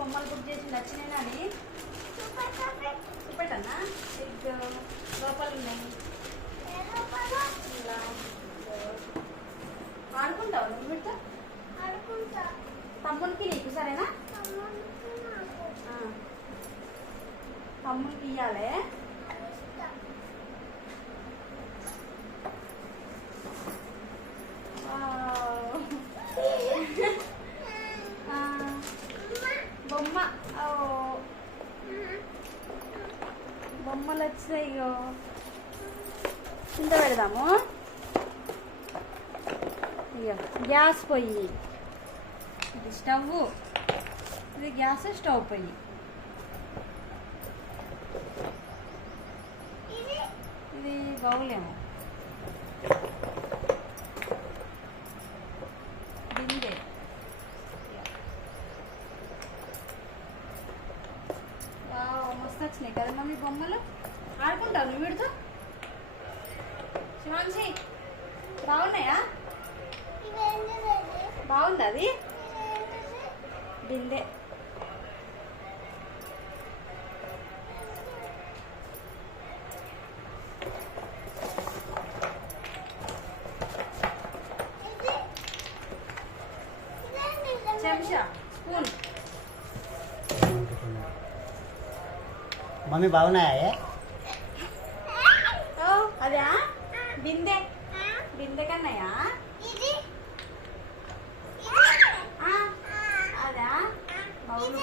బొమ్మలు బుక్ చేసి నచ్చినాయి అని చూపెట్టన్నా ఎగ్ లోపల ఉన్నాయి. ఇలా ఆడుకుంటావు నువ్వు వీటితో? తమ్మునికి నీకు సరేనా? తమ్మునికి ఇయ్యాలి. బొమ్మ బొమ్మలు వచ్చాయి. ఇగో కింద పెడదాము. ఇక గ్యాస్ పొయ్యి, ఇది స్టవ్, ఇది గ్యాస్ స్టవ్ పొయ్యి. ఇది బౌలేమో బిందె. మస్తు వచ్చినాయి కదా మమ్మీ బొమ్మలు. ఆడుకుంటావు నువ్వు వీడితో? శివాంశి బాగున్నాయా? బాగుంది అది బిందె. చెంచా, స్పూన్. మమ్మీ బాగున్నాయా? అదా బిందె, బిందె కన్నాయా? అదా బౌలు.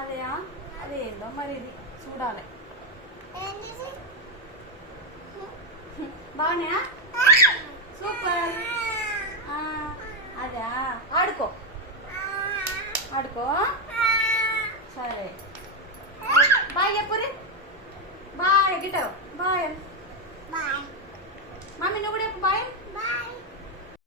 అదే అదేందో మరి ఇది చూడాలి. బాగున్నాయా? సూపర్. అదా ఆడుకో ఆడుకో. సరే బాయ్ చెప్పురి. బాయ్ గిటావు. బాయ్ మమ్మీ నువ్వు కూడా చెప్పు బాయ్.